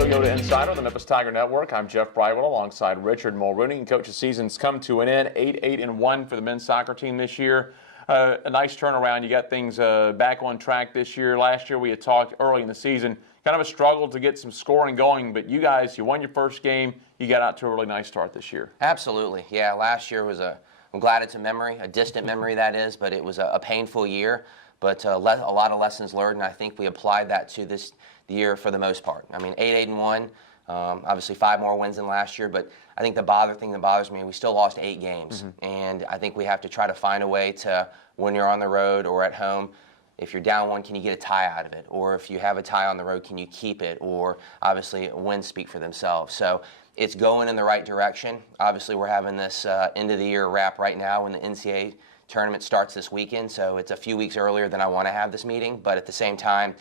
Toyota Insider on the Memphis Tiger Network. I'm Jeff Brightwell alongside Richard Mulrooney. And Coach, the season's come to an end. 8-8-1 for the men's soccer team this year. A nice turnaround. You got things back on track this year. Last year we had talked early in the season. Kind of a struggle to get some scoring going, but you guys, you won your first game. You got out to a really nice start this year. Absolutely. Yeah, last year was I'm glad it's a memory, a distant memory that is, but it was a painful year. But a lot of lessons learned, and I think we applied that to this year for the most part. I mean, 8-8-1, obviously 5 more wins than last year, but I think the thing that bothers me, we still lost 8 games. And I think we have to try to find a way to, when you're on the road or at home, if you're down 1, can you get a tie out of it? Or if you have a tie on the road, can you keep it? Or obviously wins speak for themselves. So it's going in the right direction. Obviously we're having this end of the year wrap right now when the NCAA tournament starts this weekend, so it's a few weeks earlier than I want to have this meeting, but at the same time,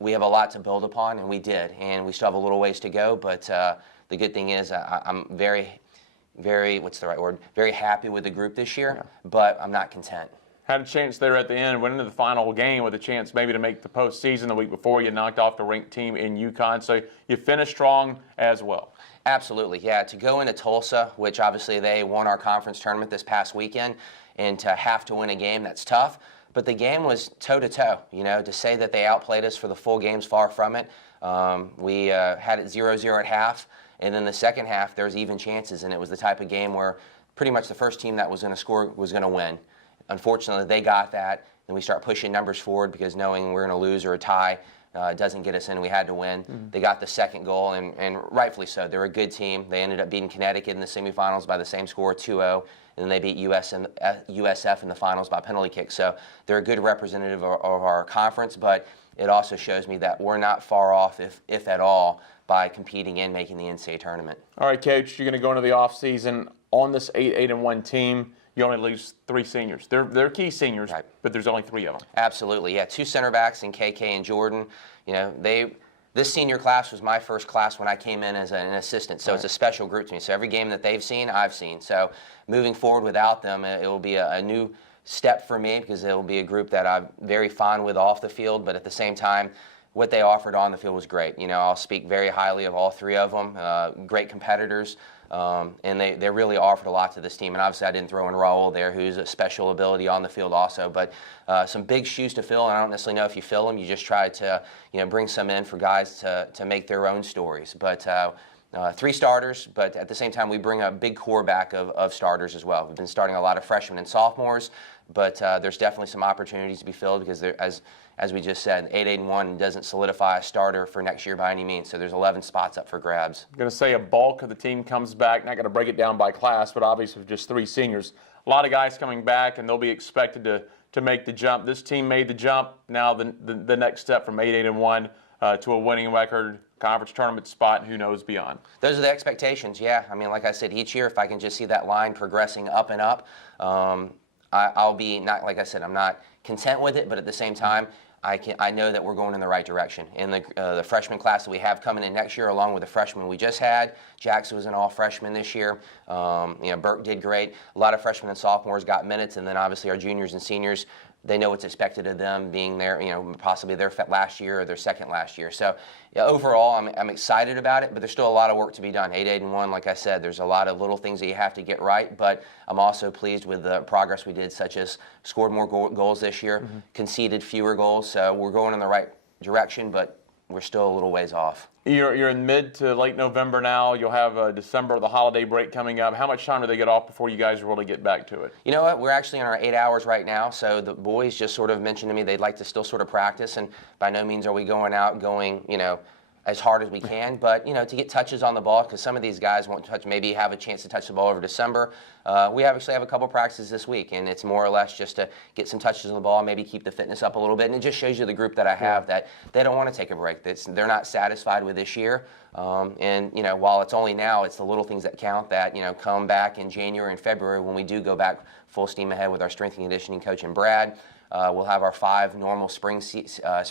we have a lot to build upon, and we did, and we still have a little ways to go, but the good thing is I'm very, what's the right word, very happy with the group this year, but I'm not content. Had a chance there at the end, went into the final game with a chance maybe to make the postseason the week before. You knocked off the ranked team in UConn, so you finished strong as well. Absolutely, yeah. To go into Tulsa, which obviously they won our conference tournament this past weekend, and to have to win a game, that's tough. But the game was toe-to-toe. You know, to say that they outplayed us for the full game's far from it. We had it 0-0 at half, and then the second half, there was even chances, and it was the type of game where pretty much the first team that was going to score was going to win. Unfortunately, they got that, and we start pushing numbers forward because knowing we're going to lose or a tie doesn't get us in. We had to win. They got the second goal, and rightfully so. They're a good team. They ended up beating Connecticut in the semifinals by the same score, 2-0, and then they beat USF in the finals by penalty kick. So they're a good representative of our conference, but it also shows me that we're not far off, if at all, by competing and making the NCAA tournament. All right, Coach, you're going to go into the offseason on this 8-8-1 team. You only lose 3 seniors. They're key seniors, right, but there's only 3 of them. Absolutely, yeah. 2 center backs in KK and Jordan. You know, this senior class was my first class when I came in as an assistant, so it's a special group to me. So every game that they've seen, I've seen. So moving forward without them, it will be a new step for me because it will be a group that I'm very fond with off the field, but at the same time, what they offered on the field was great. You know, I'll speak very highly of all 3 of them. Great competitors. And they really offered a lot to this team. And obviously I didn't throw in Raul there, who's a special ability on the field also. But some big shoes to fill, and I don't necessarily know if you fill them. You just try to bring some in for guys to make their own stories. But 3 starters, but at the same time we bring a big core back of starters as well. We've been starting a lot of freshmen and sophomores, but there's definitely some opportunities to be filled because there, as we just said, 8-8-1 doesn't solidify a starter for next year by any means, so there's 11 spots up for grabs. I'm going to say a bulk of the team comes back, not going to break it down by class, but obviously with just 3 seniors. A lot of guys coming back, and they'll be expected to make the jump. This team made the jump. Now the next step from 8-8-1 to a winning record, conference tournament spot, and who knows beyond. Those are the expectations, yeah. I mean, like I said, each year, if I can just see that line progressing up and up, I'll be, not like I said, I'm not content with it, but at the same time, I know that we're going in the right direction. And the freshman class that we have coming in next year, along with the freshmen we just had, Jackson was an all-freshman this year. Burke did great. A lot of freshmen and sophomores got minutes, and then obviously our juniors and seniors, they know what's expected of them being there, possibly their last year or their second last year. So overall, I'm excited about it, but there's still a lot of work to be done. 8-8-1, like I said, there's a lot of little things that you have to get right, but I'm also pleased with the progress we did, such as scored more goals this year, conceded fewer goals, so we're going in the right direction, but we're still a little ways off. You're in mid to late November now. You'll have December, the holiday break coming up. How much time do they get off before you guys really get back to it? You know what? We're actually in our 8 hours right now, so the boys just sort of mentioned to me they'd like to still sort of practice, and by no means are we going out as hard as we can, but to get touches on the ball, because some of these guys won't maybe have a chance to touch the ball over December. We actually have a couple practices this week, and it's more or less just to get some touches on the ball, maybe keep the fitness up a little bit, and it just shows you the group that I have that they don't want to take a break. They're not satisfied with this year, and while it's only now, it's the little things that count that come back in January and February when we do go back full steam ahead with our strength and conditioning coach and Brad. We'll have our 5 normal spring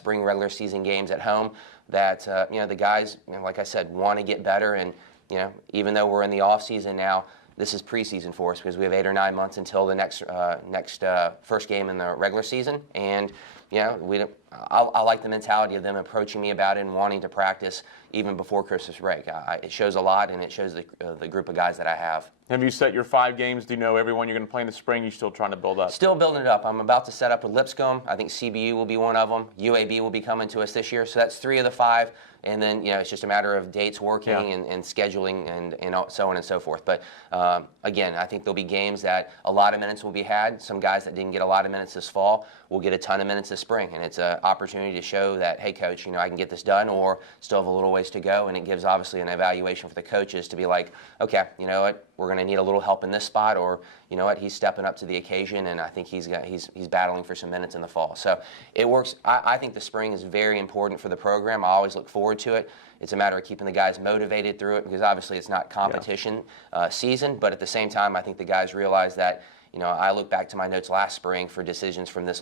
regular season games at home that the guys, like I said, want to get better, and even though we're in the off season now, this is preseason for us because we have 8 or 9 months until the next first game in the regular season. And you know, I like the mentality of them approaching me about it and wanting to practice even before Christmas break. It shows a lot, and it shows the group of guys that I have. Have you set your 5 games? Do you know everyone you're going to play in the spring? You're still trying to build up? Still building it up. I'm about to set up with Lipscomb. I think CBU will be one of them. UAB will be coming to us this year. So that's 3 of the 5. And then, you know, it's just a matter of dates working and scheduling and so on and so forth. But, again, I think there'll be games that a lot of minutes will be had. Some guys that didn't get a lot of minutes this fall will get a ton of minutes this spring. And it's an opportunity to show that, hey, coach, you know, I can get this done, or still have a little ways to go. And it gives, obviously, an evaluation for the coaches to be like, okay, you know what, we're going to need a little help in this spot, or, you know what, he's stepping up to the occasion, and I think he's battling for some minutes in the fall. So it works. I think the spring is very important for the program. I always look forward to it. It's a matter of keeping the guys motivated through it, because obviously it's not competition season, but at the same time, I think the guys realize that, you know, I look back to my notes last spring for decisions from this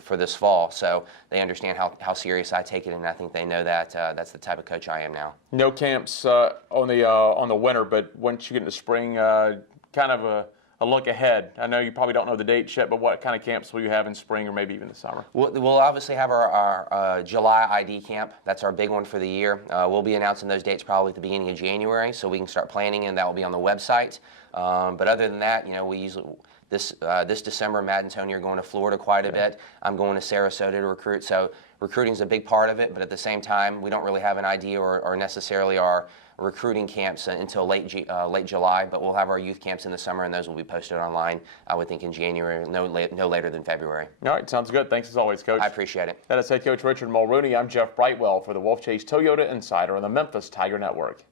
for this fall, so they understand how serious I take it, and I think they know that that's the type of coach I am now. No camps on the winter, but once you get into spring, kind of a look ahead. I know you probably don't know the dates yet, but what kind of camps will you have in spring or maybe even the summer? We'll obviously have our July ID camp. That's our big one for the year. We'll be announcing those dates probably at the beginning of January, so we can start planning, and that will be on the website. But other than that, you know, we usually this December, Matt and Tony are going to Florida quite a bit. I'm going to Sarasota to recruit. So recruiting is a big part of it, but at the same time, we don't really have an idea or necessarily our recruiting camps until late July. But we'll have our youth camps in the summer, and those will be posted online, I would think, in January, no later than February. All right, sounds good. Thanks as always, Coach. I appreciate it. That is head coach Richard Mulrooney. I'm Jeff Brightwell for the Wolfchase Toyota Insider on the Memphis Tiger Network.